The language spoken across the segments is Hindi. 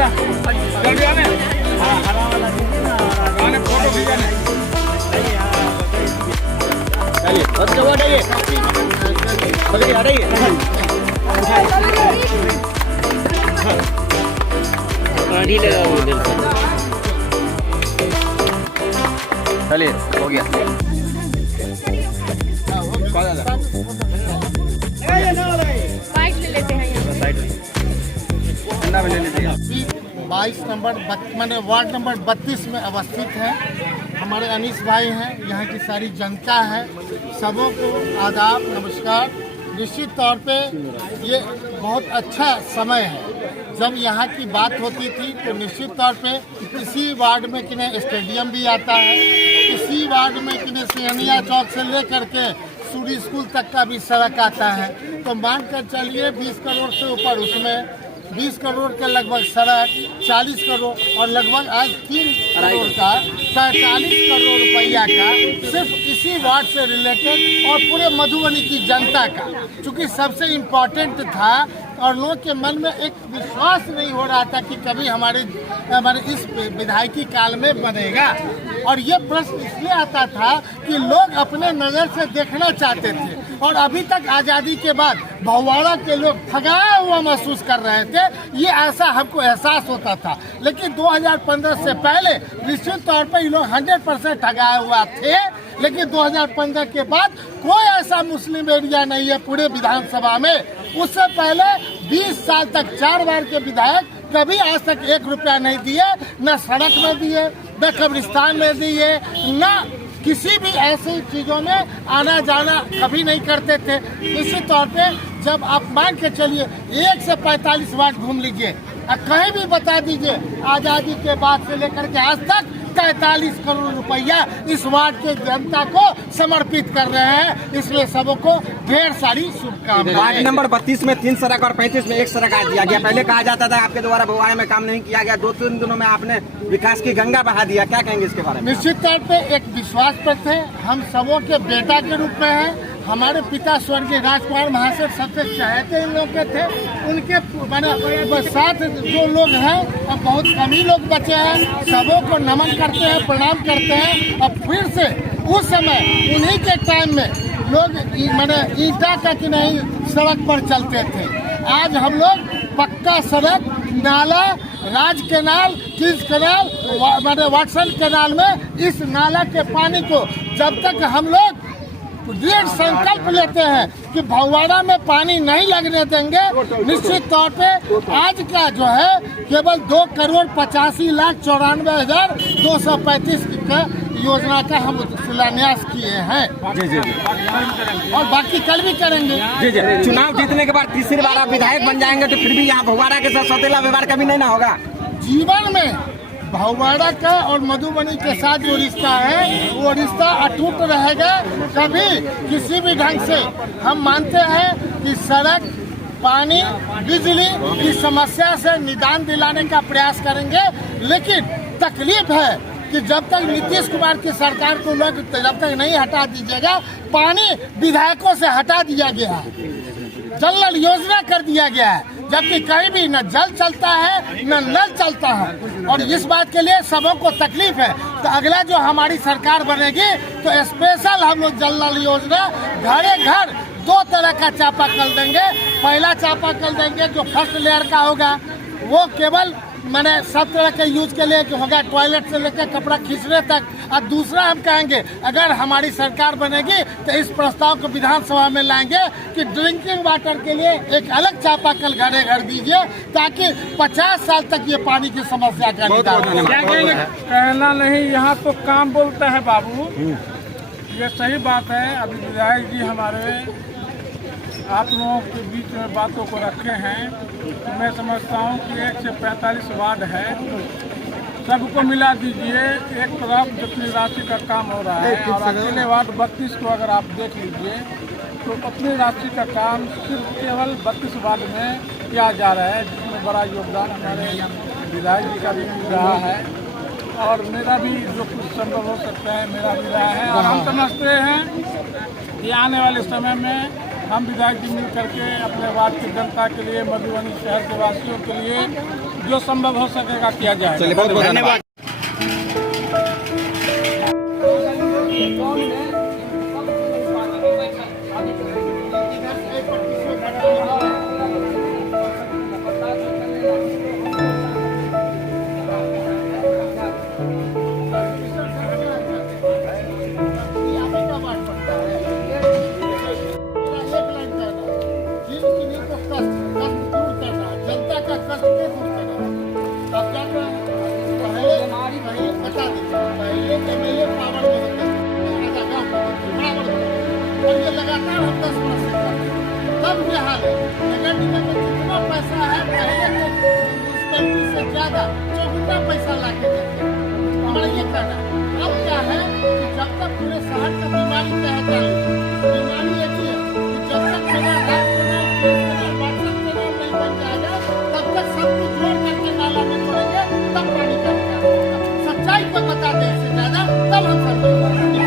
जल्दी आने। आने फोटो खींचाने। चलिए बस वो हटाइए, हटाइए चलिए हो गया। बाइक ले लेते हैं यहाँ। 22 नंबर मैंने वार्ड नंबर 32 में अवस्थित है। हमारे अनीस भाई हैं, यहाँ की सारी जनता है, सबों को आदाब नमस्कार। निश्चित तौर पे ये बहुत अच्छा समय है। जब यहाँ की बात होती थी तो निश्चित तौर पे इसी वार्ड में किन्हें स्टेडियम भी आता है, इसी वार्ड में किन्हें सिहनिया चौक से लेकर के सूरी स्कूल तक का भी सड़क आता है। तो मान कर चलिए 20 करोड़ से ऊपर, उसमें 20 करोड़ के लगभग सड़क, 40 करोड़ और लगभग आज 3 करोड़ का 45 करोड़ रुपया का सिर्फ इसी वार्ड से रिलेटेड और पूरे मधुबनी की जनता का, चूँकि सबसे इम्पोर्टेंट था और लोगों के मन में एक विश्वास नहीं हो रहा था कि कभी हमारे इस विधायकी काल में बनेगा। और ये प्रश्न इसलिए आता था कि लोग अपने नज़र से देखना चाहते थे और अभी तक आज़ादी के बाद भगवाड़ा के लोग ठगाया हुआ महसूस कर रहे थे, ये ऐसा हमको एहसास होता था। लेकिन 2015 से पहले निश्चित तौर पर ये लोग 100% ठगाया हुआ थे। लेकिन 2015 के बाद कोई ऐसा मुस्लिम एरिया नहीं है पूरे विधानसभा में। उससे पहले 20 साल तक 4 बार के विधायक कभी आज तक 1 रुपया नहीं दिए, न सड़क में दिए, न कब्रिस्तान में दिए, न किसी भी ऐसी चीज़ों में आना जाना कभी नहीं करते थे। निश्चित तौर पे जब आप मान के चलिए 1 से 45 वार्ड घूम लीजिए और कहीं भी बता दीजिए, आज़ादी के बाद से लेकर के आज तक 43 करोड़ रुपया इस वार्ड के जनता को समर्पित कर रहे हैं। इसलिए सबको ढेर सारी शुभकामनाएं। वार्ड नंबर 32 में 3 सड़क और 35 में 1 सड़क आज दिया गया। पहले कहा जाता था आपके द्वारा भगवाड़ा में काम नहीं किया गया, 2-3 दिनों में आपने विकास की गंगा बहा दिया। क्या कहेंगे इसके बारे में? निश्चित तौर पे एक विश्वास पर थे, हम सबों के बेटा के रूप में हैं। हमारे पिता स्वर्गीय राजकुमार महाशय सबसे चाहते इन लोग के थे। उनके मैंने साथ जो लोग हैं अब बहुत कम ही लोग बचे हैं, सबों को नमन करते हैं, प्रणाम करते हैं। अब फिर से उस समय उन्हीं के टाइम में लोग मैंने ईंटा का कि नहीं सड़क पर चलते थे। आज हम लोग पक्का सड़क, नाला, राज कैनाल, किस कैनाल, मैंने वाटसन कैनाल में इस नाला के पानी को जब तक हम लोग दृढ़ संकल्प लेते हैं कि भगवाड़ा में पानी नहीं लगने देंगे, निश्चित तौर पे आज का जो है केवल 2,85,94,235 का योजना का हम शिलान्यास किए हैं। जी और बाकी कल भी करेंगे। जी चुनाव जीतने के बाद तीसरी बार आप विधायक बन जाएंगे तो फिर भी यहाँ भगवाड़ा के साथ सौतेला व्यवहार कभी नहीं ना होगा? जीवन में भगवाड़ा का और मधुबनी के साथ जो रिश्ता है वो रिश्ता अटूट रहेगा। कभी किसी भी ढंग से हम मानते हैं कि सड़क, पानी, बिजली की समस्या से निदान दिलाने का प्रयास करेंगे। लेकिन तकलीफ है कि जब तक नीतीश कुमार की सरकार को लोग जब तक नहीं हटा दीजिएगा, पानी विधायकों से हटा दिया गया है, जल नल योजना कर दिया गया है, जबकि कहीं भी न जल चलता है न नल चलता है। और इस बात के लिए सबों को तकलीफ है। तो अगला जो हमारी सरकार बनेगी तो स्पेशल हम लोग जल नल योजना घरे घर 2 तरह का चापाकल देंगे। पहला चापाकल देंगे जो फर्स्ट लेयर का होगा, वो केवल मैंने सब तरह के यूज के लिए होगा, टॉयलेट से लेकर कपड़ा खींचने तक। और दूसरा हम कहेंगे अगर हमारी सरकार बनेगी तो इस प्रस्ताव को विधानसभा में लाएंगे कि ड्रिंकिंग वाटर के लिए एक अलग चापाकल घरे घर दीजिए ताकि 50 साल तक ये पानी की समस्या का निदान। कहना नहीं, यहाँ तो काम बोलता है बाबू। ये सही बात है। अभी विधायक जी हमारे आप लोगों के बीच में बातों को रखे हैं। तो मैं समझता हूँ कि 1 से 45 वार्ड है, सबको मिला दीजिए। एक तरफ जितनी राशि का काम हो रहा है और अकेले वार्ड 32 को अगर आप देख लीजिए तो अपनी राशि का काम सिर्फ केवल 32 वार्ड में किया जा रहा है, जिसमें बड़ा योगदान हमारे विधायक जी का भी मिल रहा है और मेरा भी जो कुछ संभव हो सकता है मेरा भी रहा है। और हम समझते हैं कि आने वाले समय में हम विधायक जी मिल करके अपने वार्ड की जनता के लिए, मधुबनी शहर के वासियों के लिए जो संभव हो सकेगा किया जाएगा। चलिए बहुत बहुत धन्यवाद। लगातार हम 10 वर्ष से तब ये हाल है। नगर निगम में जितना पैसा है पहले म्यूनसिपैलिटी से ज्यादा 4 पैसा ला के देते हैं। हमारा ये कहना है। अब क्या है कि जब तक पूरे शहर का बीमारी क्या है बीमारी एक ही है कि जब तक मेरा व्हाट्सएप चैनल नहीं बन जाएगा तब तक सब कुछ जोड़ करके नाला में छोड़ेंगे तब पानी का सच्चाई को बता दें इससे ज्यादा तब हम सब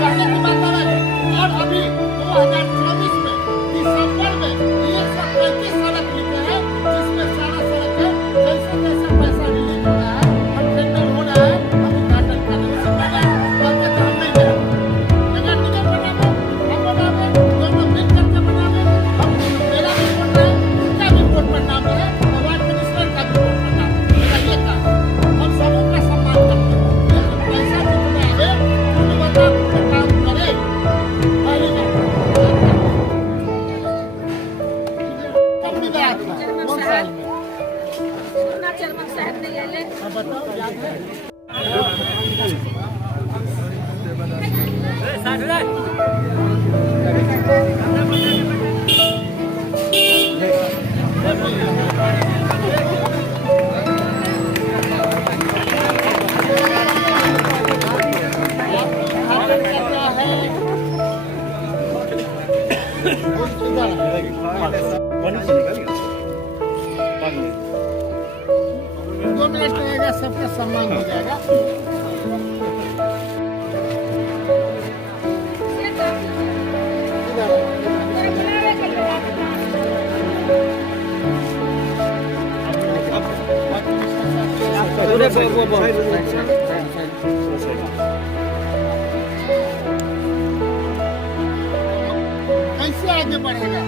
कहने की बात अलग है। और अभी 2024 में दिसंबर में 135 सड़क लिखे हैं जिसमें सारा सड़क है जैसे जैसे पैसा रिलीज हो रहा है हम टेंडर हो रहा है हम उद्घाटन करने से पहले हम नहीं करें। नगर निगम बनावे हम बनावे दोनों मिल करके बनावे हम मेरा भी बोल रहे हैं उनका भी वोट पर नाम है वार्ड कमिश्नर का भी वोट पर नाम मेरा ये काम हम सबों का सम्मान करते हैं। पैसा जितना है गुणवत्ता काम करे पहली बात कब मिला कौन साल में चेयरमैन साहब नहीं आए अब बताओ याद है दो मिनट लगेगा सबका सम्मान हो जाएगा। कैसे आगे बढ़ेगा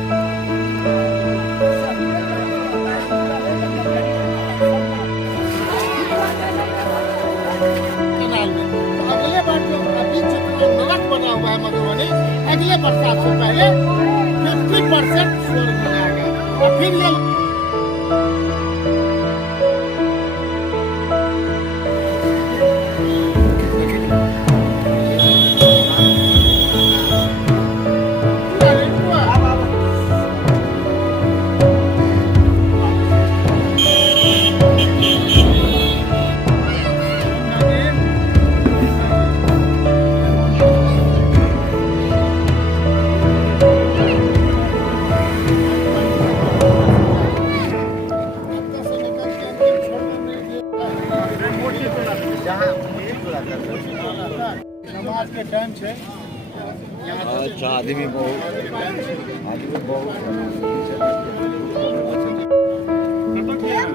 कैनाल में तो अगले बार जो अभी जितना नलक बना हुआ है मधुबनी अगले बरसात से पहले 50% शोर बनाएगा और फिर ये नमाज के टाइम से अच्छा आदमी बहुत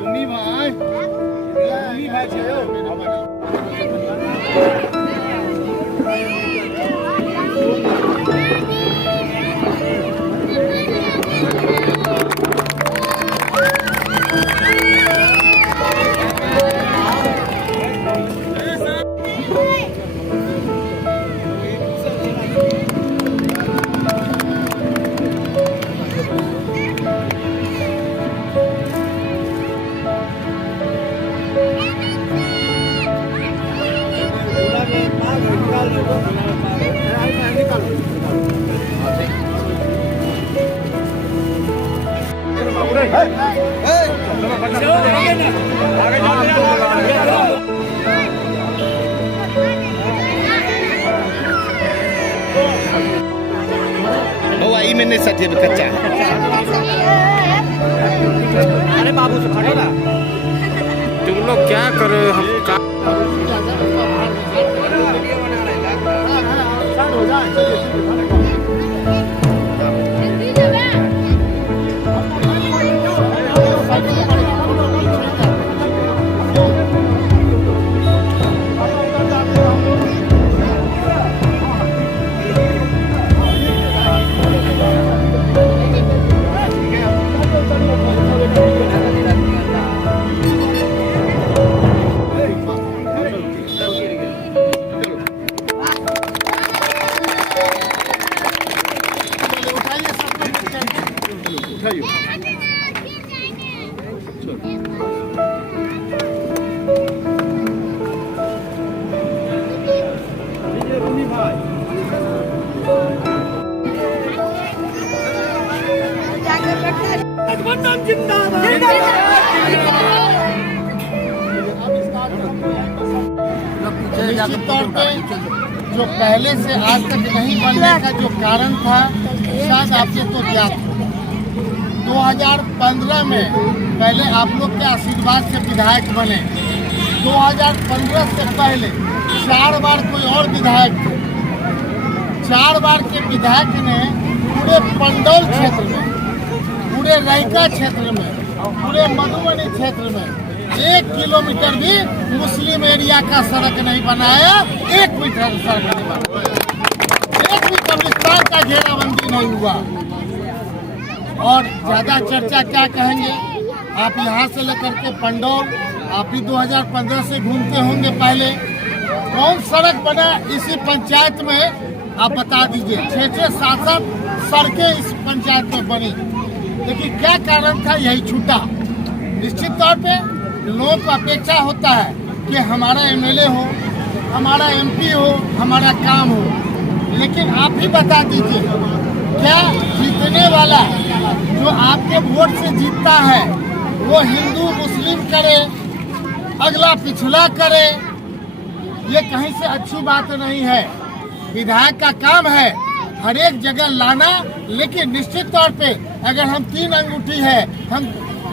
उन्हीं भाई ई में नहीं सटे कच्चा अरे बाबू से खड़े ना तुम लोग क्या करो हम हो जाए निश्चित तौर पे जो पहले से आज तक नहीं बनने का जो कारण था शायद आपको तो ज्ञात हो। 2015 में पहले आप लोग के आशीर्वाद से विधायक बने। 2015 से पहले 4 बार कोई और विधायक थे। 4 बार के विधायक ने पूरे पंडौल क्षेत्र में, पूरे रैका क्षेत्र में, पूरे मधुबनी क्षेत्र में 1 किलोमीटर भी मुस्लिम एरिया का सड़क नहीं बनाया। 1 मीटर सड़क नहीं बनाया, 1 भी कब्रिस्तान का घेराबंदी नहीं हुआ। और ज्यादा चर्चा क्या कहेंगे, आप यहाँ से लेकर के पंडौल, आप भी 2015 से घूमते होंगे। पहले कौन सड़क बना इसी पंचायत में आप बता दीजिए। 6-6, 7-7 सड़कें इस पंचायत में बनी, लेकिन क्या कारण था? यही छूटा। निश्चित तौर पे लोगों को अपेक्षा होता है कि हमारा एमएलए हो, हमारा एमपी हो, हमारा काम हो, लेकिन आप ही बता दीजिए क्या जीतने वाला जो आपके वोट से जीतता है वो हिंदू मुस्लिम करे, अगला पिछला करे, ये कहीं से अच्छी बात नहीं है। विधायक का काम है हर एक जगह लाना, लेकिन निश्चित तौर पे अगर हम 3 अंगूठी है हम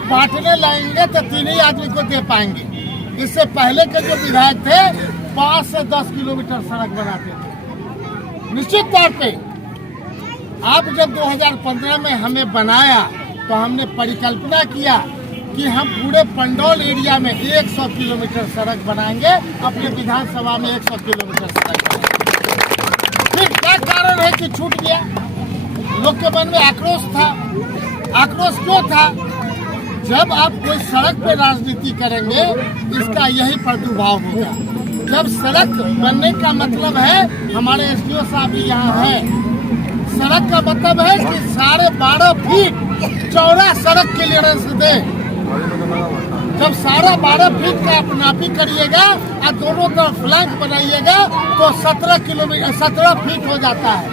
बांटने लाएंगे तो 3 ही आदमी को दे पाएंगे। इससे पहले के जो विधायक थे 5 से 10 किलोमीटर सड़क बनाते थे। निश्चित तौर पे आप जब 2015 में हमें बनाया तो हमने परिकल्पना किया कि हम पूरे पंडौल एरिया में 100 किलोमीटर सड़क बनाएंगे, अपने विधानसभा में 100 किलोमीटर सड़क बनाएंगे। फिर क्या कारण है कि छूट गया? लोग के मन में आक्रोश था। आक्रोश क्यों था? जब आप कोई सड़क पे राजनीति करेंगे इसका यही प्रादुर्भाव होगा। जब सड़क बनने का मतलब है, हमारे एसडीओ साहब भी यहाँ है, सड़क का मतलब है कि 12.5 फीट चौड़ा सड़क क्लियरेंस दे। जब 12.5 फीट का आप नापी करिएगा और दोनों तरफ फ्लैंक बनाइएगा तो 17 फीट हो जाता है।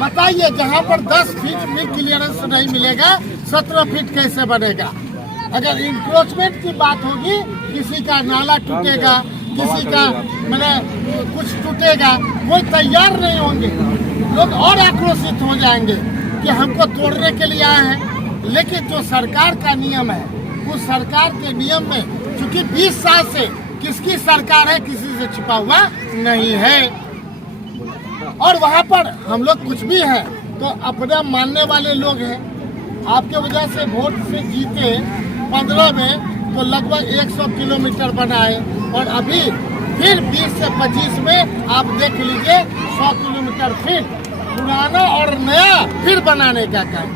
बताइए, जहाँ पर 10 फीट में क्लियरेंस नहीं मिलेगा 17 फीट कैसे बनेगा? अगर इंक्रोचमेंट की बात होगी, किसी का नाला टूटेगा, किसी का कुछ टूटेगा, कोई तैयार नहीं होंगे, लोग और आक्रोशित हो जाएंगे कि हमको तोड़ने के लिए आए हैं। लेकिन जो सरकार का नियम है, उस सरकार के नियम में चूंकि 20 साल से किसकी सरकार है किसी से छिपा हुआ नहीं है। और वहाँ पर हम लोग कुछ भी हैं तो अपना मानने वाले लोग हैं। आपके वजह से वोट से जीते 15 में तो लगभग 100 किलोमीटर बनाए, और अभी फिर 20 से 25 में आप देख लीजिए 100 किलोमीटर फिर पुराना और नया फिर बनाने का काम।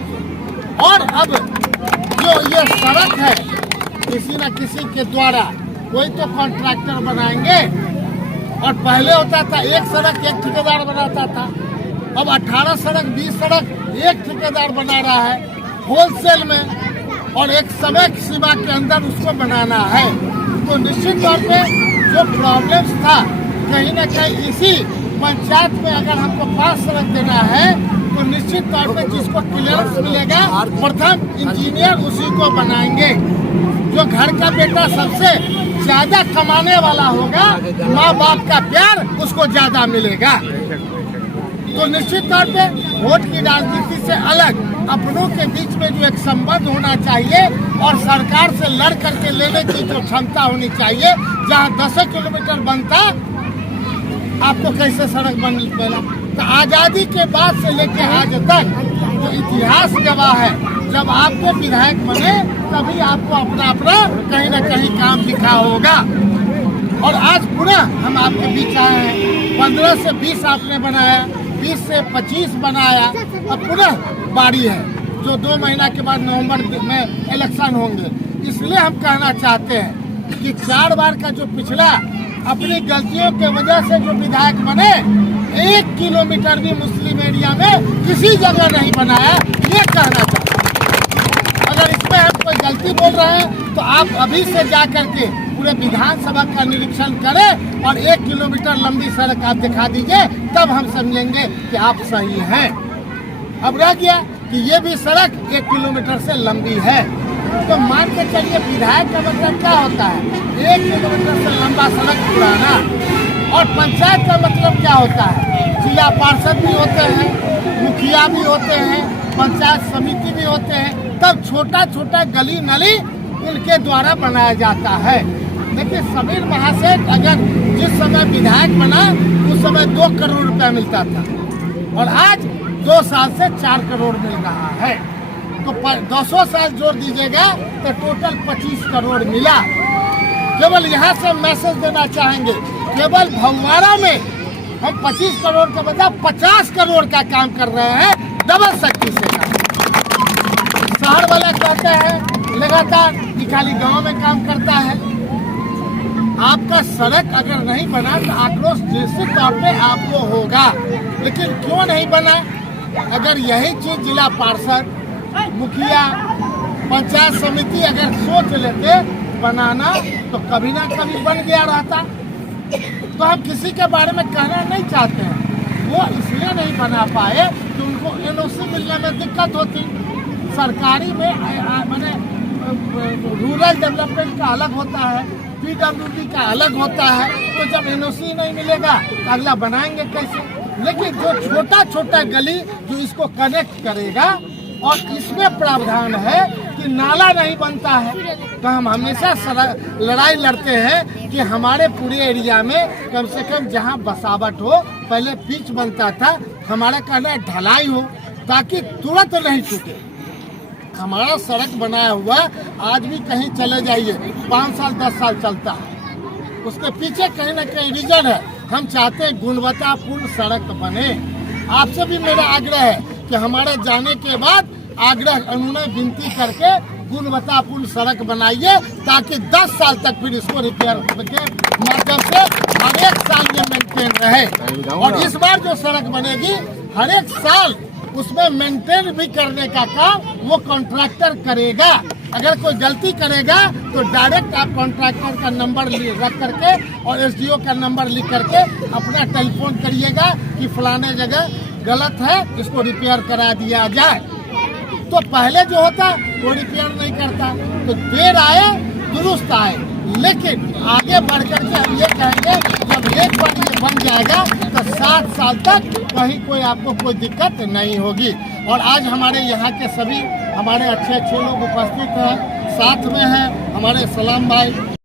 और अब जो ये सड़क है किसी न किसी के द्वारा कोई तो कॉन्ट्रैक्टर बनाएंगे, और पहले होता था एक सड़क एक ठेकेदार बनाता था, अब 18 सड़क 20 सड़क एक ठेकेदार बना रहा है होलसेल में, और एक समय सीमा के अंदर उसको बनाना है। तो निश्चित तौर पे जो प्रॉब्लम्स था कहीं न कहीं इसी पंचायत में अगर हमको 5 सड़क देना है तो निश्चित तौर पे जिसको क्लियरेंस मिलेगा प्रथम इंजीनियर उसी को बनाएंगे। जो घर का बेटा सबसे ज्यादा कमाने वाला होगा, माँ बाप का प्यार उसको ज्यादा मिलेगा। तो निश्चित तौर पे वोट की राजनीति से अलग अपनों के बीच में जो एक संबंध होना चाहिए और सरकार से लड़ करके लेने की जो क्षमता होनी चाहिए। जहाँ 10 किलोमीटर बनता आपको कैसे सड़क बन पड़ा? तो आजादी के बाद से लेके आज तक जो इतिहास गवाह है, जब आपके विधायक बने तभी आपको अपना अपना कहीं न कहीं काम दिखा होगा। और आज पुनः हम आपके बीच आए हैं। 15 से 20 आपने बनाया, 20 से 25 बनाया, अब पुनः बारी है जो 2 महीना के बाद नवंबर में इलेक्शन होंगे। इसलिए हम कहना चाहते हैं कि 4 बार का जो पिछला अपनी गलतियों के वजह से जो विधायक बने 1 किलोमीटर भी मुस्लिम एरिया में किसी जगह नहीं बनाया, ये कहना चाहते हैं। अगर इसमें हम कोई गलती बोल रहे हैं तो आप अभी से जा करके पूरे विधानसभा का निरीक्षण करें और 1 किलोमीटर लंबी सड़क आप दिखा दीजिए, तब हम समझेंगे कि आप सही हैं। अब रह गया कि ये भी सड़क 1 किलोमीटर से लंबी है। तो मान के चलिए विधायक का मतलब क्या होता है, 1 किलोमीटर से लंबा सड़क पुराना। और पंचायत का मतलब क्या होता है, जिला पार्षद भी होते हैं, मुखिया भी होते हैं, पंचायत समिति भी होते हैं, तब छोटा छोटा गली नली उनके द्वारा बनाया जाता है। देखिए समीर महासेठ अगर जिस समय विधायक बना उस समय 2 करोड़ रुपया मिलता था और आज 2 साल से 4 करोड़ मिल रहा है। तो 200 साल जोड़ दीजिएगा तो टोटल 25 करोड़ मिला। केवल यहाँ से मैसेज देना चाहेंगे, केवल भगवाड़ा में हम 25 करोड़ के बजाय 50 करोड़ का काम कर रहे हैं, डबल शक्ति से काम। शहर वाला कहते हैं लगातार कि खाली गाँव में काम करता है। आपका सड़क अगर नहीं बना तो आक्रोश निश्चित तौर पे आपको होगा, लेकिन क्यों नहीं बना? अगर यही चीज जिला पार्षद, मुखिया, पंचायत समिति अगर सोच लेते बनाना तो कभी ना कभी बन गया रहता। तो हम किसी के बारे में कहना नहीं चाहते हैं, वो इसलिए नहीं बना पाए कि उनको एनओसी मिलने में दिक्कत होती। सरकारी में मैंने रूरल डेवलपमेंट का अलग होता है, PWD का अलग होता है, तो जब एनओसी नहीं मिलेगा तो अगला बनाएंगे कैसे? लेकिन जो छोटा छोटा गली जो इसको कनेक्ट करेगा, और इसमें प्रावधान है कि नाला नहीं बनता है, तो हम हमेशा लड़ाई लड़ते हैं कि हमारे पूरे एरिया में कम से कम जहां बसावट हो, पहले पिच बनता था, हमारा कहना है ढलाई हो ताकि तुरंत नहीं टूटे। हमारा सड़क बनाया हुआ आज भी कहीं चले जाइए 5 साल 10 साल चलता है। उसके पीछे कहीं ना कहीं रीजन है। हम चाहते हैं गुणवत्तापूर्ण सड़क बने। आपसे भी मेरा आग्रह है कि हमारे जाने के बाद आग्रह अनुनय विनती करके गुणवत्तापूर्ण सड़क बनाइए, ताकि 10 साल तक फिर इसको रिपेयर के माध्यम से हर एक साल ये मेंटेन रहे। और इस बार जो सड़क बनेगी हर एक साल उसमें मेंटेन भी करने का काम वो कॉन्ट्रैक्टर करेगा। अगर कोई गलती करेगा तो डायरेक्ट आप कॉन्ट्रैक्टर का नंबर रख करके और SDO का नंबर लिख करके अपना टेलीफोन करिएगा कि फलाने जगह गलत है, इसको रिपेयर करा दिया जाए। तो पहले जो होता वो रिपेयर नहीं करता, तो देर आए दुरुस्त आए। लेकिन आगे बढ़ करके हम ये कहेंगे जब एक बार ये बन जाएगा तो 7 साल तक कहीं कोई आपको कोई दिक्कत नहीं होगी। और आज हमारे यहाँ के सभी हमारे अच्छे अच्छे लोग उपस्थित हैं, साथ में हैं हमारे सलाम भाई।